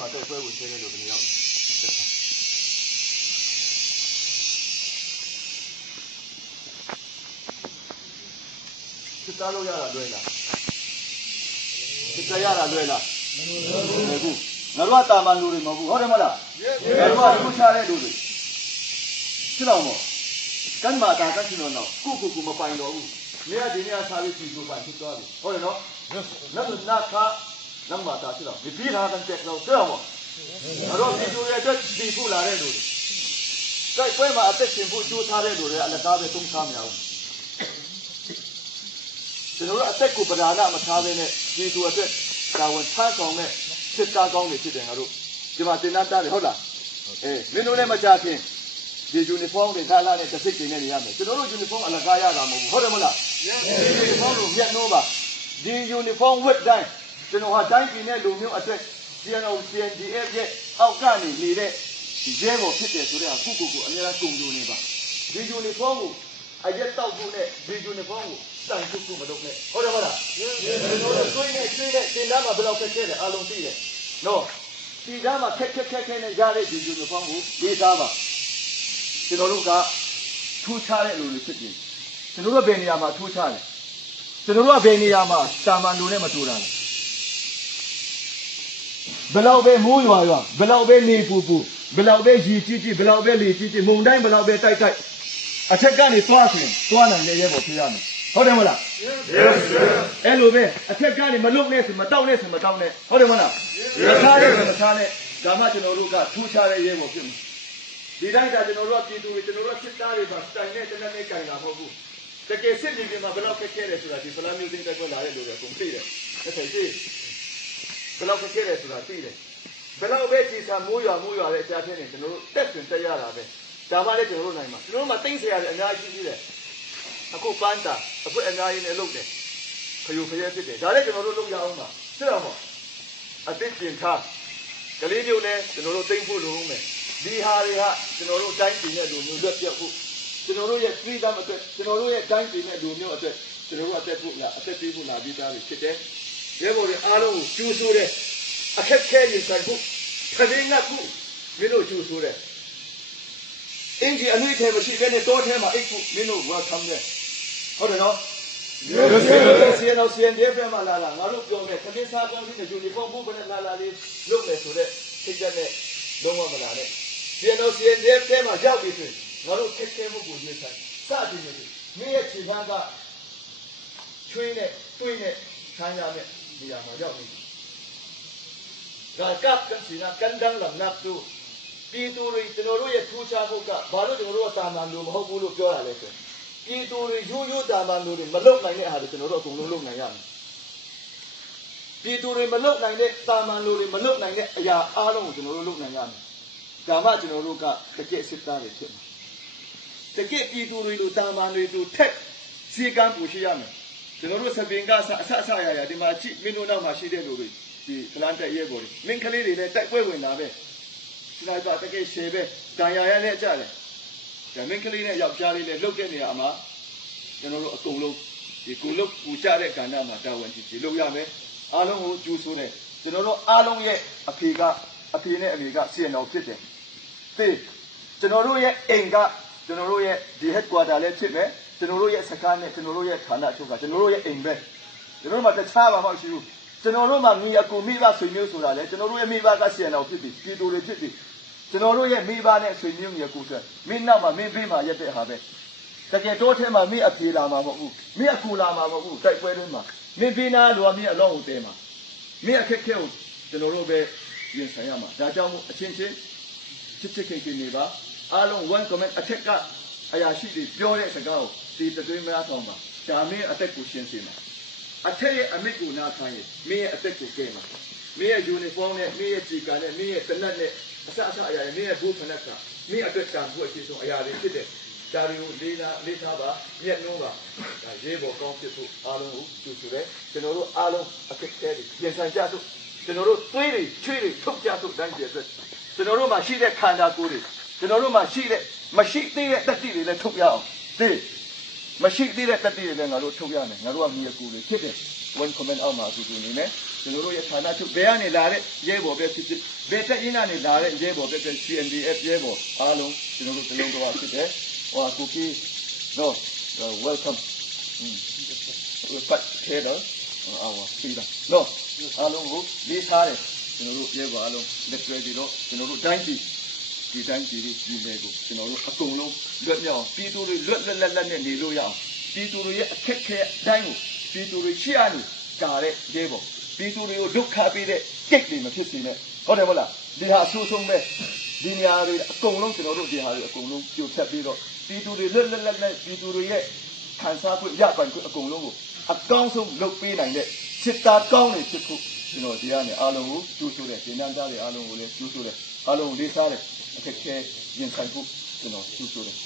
တိုင်းမှာတော့ဆွဲဝင်ဆဲတဲ့လူတွေရောက်တယ်စစ်သားလို့ရတာလွယ်လားစစ်သားရတာလွယ်လားမလွယ်ဘူးငါတို့ကတာမန်လူတွေမဟုတ်ဘူးဟုတ်တယ်မလားငါတို့ကထူးခြားတဲ့လူတွေဖြစ်တော့မို့ကမ်းမာတာကရှိတော့တော့ကိုကိုကိုမပိုင်တော့ဘူးနေရာဒီနေရာစားပြီးကြည့်လို့ပိုင်ဖြစ်သွားပြီဟုတ်တယ်နော်နတ်နာခါ နမ်မာတာရှိတော့ဒီပြီးတာကန်တက်တော့ပြောမို့ငါတို့ဒီလူတွေအတွက်ဒီဖို့လာတဲ့လူတွေတိုက်ပွဲမှာအသက်ရှင်ဖို့ကြိုးစားတဲ့လူတွေအလကားပဲသုံးစားမရဘူးကျွန်တော်တို့အသက်ကိုပဓာနမထားဘဲနဲ့ဒီသူအတွက်တာဝန်ထမ်းဆောင်တဲ့စစ်သားကောင်းတွေဖြစ်တယ်ငါတို့ဒီမှာတင်သားတားတယ်ဟုတ်လားအေးမင်းတို့လည်းမကြခင်ဒီယူနီဖောင်းတွေခါလာတဲ့တစ်စိတ်တွေနဲ့နေရမယ်ကျွန်တော်တို့ယူနီဖောင်းအလကားရတာမဟုတ်ဘူးဟုတ်တယ်မလားဒီယူနီဖောင်းကိုမျက်နှိုးပါဒီယူနီဖောင်းဝတ်တိုင်း ကျွန်တော်ဟာတိုင်းပြည်နဲ့လူမျိုးအတွက် CNO CNDF ရဲ့အောက်ကနေနေတဲ့ဒီရဲဘော်ဖြစ်တယ်ဆိုတဲ့အခုကိုကိုအများကြီးကုန်လို့နေပါဒီယူနီဖောင်းကိုအရက်တောက်ဖို့နဲ့ဒီယူနီဖောင်းကိုတိုင်ဖို့ကိုမလုပ်နဲ့ဟုတ်တယ်မလားကျွန်တော်တို့တွေးနေတွေးနေတင်သားမှာဘယ်လောက်ခက်ခဲတယ်အလုံးသိတယ်နော်ဒီသားမှာခက်ခက်ခက်ခဲနဲ့ရတဲ့ဒီယူနီဖောင်းကိုလေးစားပါကျွန်တော်တို့ကထူးခြားတဲ့လူတွေဖြစ်တယ်ကျွန်တော်တို့ဘယ်နေရာမှာထူးခြားလဲကျွန်တော်တို့ကဘယ်နေရာမှာတာမန်လူနဲ့မတူတာလဲ ဘယ်လောက်ပဲမိုးရွာရွာဘယ်လောက်ပဲနေပူပူဘယ်လောက်ပဲရီကြီးကြီးဘယ်လောက်ပဲလေကြီးကြီးမုန်တိုင်းဘယ်လောက်ပဲတိုက်တိုက်အထက်ကနေသွားဆိုရင်သွားနိုင်လေရဲပေါ်ဖြစ်ရမယ်ဟုတ်တယ်မလားအဲ့လိုပဲအထက်ကနေမလုံနဲ့ဆိုမတောက်နဲ့ဆိုမတောက်နဲ့ဟုတ်တယ်မလားမထားနဲ့ဆိုမထားနဲ့ဒါမှကျွန်တော်တို့ကထူးခြားတဲ့ရဲဘော်ဖြစ်မယ်ဒီတိုင်းကကျွန်တော်တို့ကပြည်သူတွေကျွန်တော်တို့စစ်သားတွေပါတိုင်နဲ့တနက်နဲ့ကြိုင်တာမဟုတ်ဘူးတကယ်စစ်မြေပြင်မှာဘယ်လောက်ခက်ခဲတယ်ဆိုတာဒီဖလားမျိုးသိတဲ့ကောလာတဲ့လူတွေကုန်သိတယ်အဲ့ဒါသိ ဘယ်လောက်ခက်ခဲတယ်ဆိုတာသိတယ်ဘယ်လောက်ပဲကြည်စာမိုးရွာမိုးရွာတဲ့အကြဖြစ်နေကျွန်တော်တို့တက်ဆွင်တက်ရတာပဲဒါမှလည်းကျွန်တော်တို့နိုင်မှာကျွန်တော်တို့မှာတိမ့်ဆရာတွေအများကြီးရှိသေးတယ်အခုပန်းတာအခုအများကြီးနဲ့လုပ်တယ်ခယူခရဲဖြစ်တယ်ဒါလည်းကျွန်တော်တို့လုပ်ရအောင်ပါသိတော့မို့အသစ်ပြင်ထားကလေးမျိုးလည်းကျွန်တော်တို့သိမ့်ဖို့လိုအောင်မယ်ဒီဟာတွေဟာကျွန်တော်တို့တိုင်းပြည်နဲ့လူမျိုးလွတ်ပြတ်ဖို့ကျွန်တော်တို့ရဲ့ freedom အတွက်ကျွန်တော်တို့ရဲ့တိုင်းပြည်နဲ့လူမျိုးအတွက်ကျွန်တော်တို့အသက်ဖို့လာအသက်ပေးဖို့လာပြီးသားတွေဖြစ်တယ် ရဲဘော်တွေအားလုံးကိုကျူးဆိုးတဲ့အခက်ခဲရင်ဆိုင်ဖို့ခရင်းငတ်ဖို့မင်းတို့ကျူးဆိုးတဲ့အင်ကြီးအနွေးထဲမရှိဘဲနဲ့တောထဲမှာအိတ်ဖို့မင်းတို့ welcome တယ်ဟုတ်တယ်နော်စီနော်စီအန်ဒီအဖ်မှာလာလာငါတို့ပြောမယ်ခင်းစားကောင်းစီနဲ့ယူနီဖောင်းဖို့ဘယ်နဲ့လာလာလေးလုပ်မယ်ဆိုတော့စိတ်ဓာတ်နဲ့လုံးဝမလာနဲ့စီနော်စီအန်ဒီအဖ်မှာရောက်ပြီဆိုရင်ငါတို့ခက်ခဲမှုကိုရွေးဆိုင်စသည်နေပြီမင်းရဲ့ခြေပန်းကချွေးနဲ့တွေးနဲ့ ဆန်းရမယ်နေရာမှာရောက်ပြီဒါကပ်ကန်စီနာကန်ဒန်းလမ်နပ်တူပြည်သူတွေကျွန်တော်တို့ရဲ့ထူးခြားဖို့ကဘာလို့ကျွန်တော်တို့ကတာမန်လို့မဟုတ်ဘူးလို့ပြောရလဲဆိုရင်ပြည်သူတွေရိုးရိုးတာမန်လူတွေမလုံနိုင်တဲ့အားတွေကျွန်တော်တို့အကုန်လုံးလုံနိုင်ရမယ်ပြည်သူတွေမလုံနိုင်တဲ့တာမန်လူတွေမလုံနိုင်တဲ့အရာအားလုံးကိုကျွန်တော်တို့လုံနိုင်ရမယ်ဒါမှကျွန်တော်တို့ကတကယ့်စစ်သားတွေဖြစ်မယ်တကယ့်ပြည်သူတွေလိုတာမန်တွေလိုထက်စီကံပူရှိရမယ် ကျွန်တော်တို့စပင်ကအဆအဆအဆရရဒီမှာကြည့်မင်းတို့နောက်မှာရှိတဲ့လူတွေဒီကလန်တက်ရဲပေါ်တွေမင်းကလေးတွေလည်းတိုက်ပွဲဝင်တာပဲစနိုက်ပါတကယ်ရှယ်ပဲဒဏ်ရာရတဲ့ကြတယ်ဒါမင်းကလေးနဲ့ယောက်ျားလေးနဲ့လှုပ်တဲ့နေရာမှာကျွန်တော်တို့အကုန်လုံးဒီကိုလုတ်ပူကြတဲ့ကဏ္ဍမှာတာဝန်ကြီးကြီးလုပ်ရမယ်အားလုံးကိုကြိုးဆိုးတယ်ကျွန်တော်တို့အားလုံးရဲ့အဖေကအဖေနဲ့အမေကစီရင်တော်ဖြစ်တယ်သေကျွန်တော်တို့ရဲ့အိမ်ကကျွန်တော်တို့ရဲ့ဒီ headquarter လည်းဖြစ်မယ် ကျွန်တော်တို့ရဲ့စကားနဲ့ကျွန်တော်တို့ရဲ့ဌာနချုပ်ကကျွန်တော်တို့ရဲ့အိမ်ပဲကျွန်တော်တို့မှာတခြားဘာမှမရှိဘူးကျွန်တော်တို့မှာမိအကူမိဘဆွေမျိုးဆိုတာလေကျွန်တော်တို့ရဲ့မိဘကစီရင်တော်ဖြစ်ပြီပြည်သူတွေဖြစ်ပြီကျွန်တော်တို့ရဲ့မိဘနဲ့ဆွေမျိုးမျိုးကိုယ်ဆွဲမင်းနောက်မှာမင်းဘေးမှာရက်တဲ့ဟာပဲတကယ်တော့ထဲမှာမင်းအပြေလာမှာမဟုတ်ဘူးမင်းအကူလာမှာမဟုတ်ဘူးတိုက်ပွဲတွင်းမှာမင်းဘေးနာလူကမင်းအလောင်းကိုတဲမှာမင်းအခက်ခဲကိုကျွန်တော်တို့ပဲရင်ဆိုင်ရမှာဒါကြောင့်မို့အချင်းချင်းချစ်ချစ်ခင်ခင်နေပါအားလုံး one comment အထက်ကအရာရှိတွေပြောတဲ့စကားကို ဒီတသွေးမအားဆောင်ပါဒါမင်းအသက်ကိုရှင်းစေမှာအထက်ရဲ့အမိတ်ကိုနားခံရင်မင်းရဲ့အသက်ကိုကဲမှာမင်းရဲ့ uniform နဲ့မင်းရဲ့စီကာနဲ့မင်းရဲ့တနတ်နဲ့အစအစအရာတွေမင်းရဲ့ဘိုးဖနက်ကမင်းအတွက်တန်ဖို့အရှိဆုံးအရာတွေဖြစ်တဲ့ဒါတွေကိုလေးစားလေးစားပါမျက်နှာပါဒါရေးပေါ်ကောင်းဖြစ်ဖို့အားလုံးကိုကျူဆူတယ်ကျွန်တော်တို့အားလုံးအခက်အခဲတွေပြင်ဆင်ကြစို့ကျွန်တော်တို့သွေးတွေချွေးတွေထုတ်ကြစို့တိုင်းပြည်အတွက်ကျွန်တော်တို့မှာရှိတဲ့ခန္ဓာကိုယ်တွေကျွန်တော်တို့မှာရှိတဲ့မရှိသေးတဲ့တတိတွေလည်းထုတ်ရအောင်သိ မရှိသေးတဲ့တတိတွေလည်းငါတို့ထုတ်ရမယ်ငါတို့ကမြေကူတွေဖြစ်တယ် one comment အောက်မှာအတူတူနေမယ်ကျွန်တော်တို့ရဲ့ဌာနချုပ်ဘယ်ကနေလာတဲ့ရဲဘော်ပဲဖြစ်ဖြစ်ဘယ်တက်ရင်းကနေလာတဲ့ရဲဘော်ပဲဖြစ် CNDF ရဲဘော်အားလုံးကျွန်တော်တို့တလုံးတော့ဖြစ်တယ်ဟိုကူကီ no welcome ပတ်ခဲတော့အော်ပြီးတာနော်အားလုံးကိုလေးစားတယ်ကျွန်တော်တို့ရဲဘော်အားလုံးလက်တွေ့ပြီးတော့ကျွန်တော်တို့တိုင်းပြည် ဒီတိုင်းပြည်ဒီပြည်လေကိုကျွန်တော်တို့အကုန်လုံးလွတ်မြောက်ပြည်သူတွေလွတ်လွတ်လပ်လပ်နဲ့နေလို့ရအောင်ပြည်သူတွေရဲ့အခက်ခဲအတိုင်းကိုပြည်သူတွေရှိရနေကြတဲ့ရဲဘော်ပြည်သူတွေကိုဒုက္ခပေးတဲ့ကိတ်တွေမဖြစ်စေနဲ့ဟုတ်တယ်မဟုတ်လားဒီဟာအဆိုးဆုံးပဲဒီနေရာတွေအကုန်လုံးကျွန်တော်တို့ဒီဟာတွေအကုန်လုံးပြိုဖျက်ပြီးတော့ပြည်သူတွေလွတ်လွတ်လပ်လပ်ပြည်သူတွေရဲ့ခံစားခွင့်ရပိုင်ခွင့်အကုန်လုံးကိုအကောင်းဆုံးလုပ်ပေးနိုင်တဲ့စစ်သားကောင်းတွေဖြစ်ဖို့ ကျွန်တော်ဒီကနေအားလုံးကိုကျူးဆိုတယ်ဒီနန်းသားတွေအားလုံးကိုလည်းကျူးဆိုတယ်အားလုံးကိုလေးစားတယ်အခက်ခဲရင်ဆိုင်ဖို့ကျွန်တော်ကျူးဆိုတယ်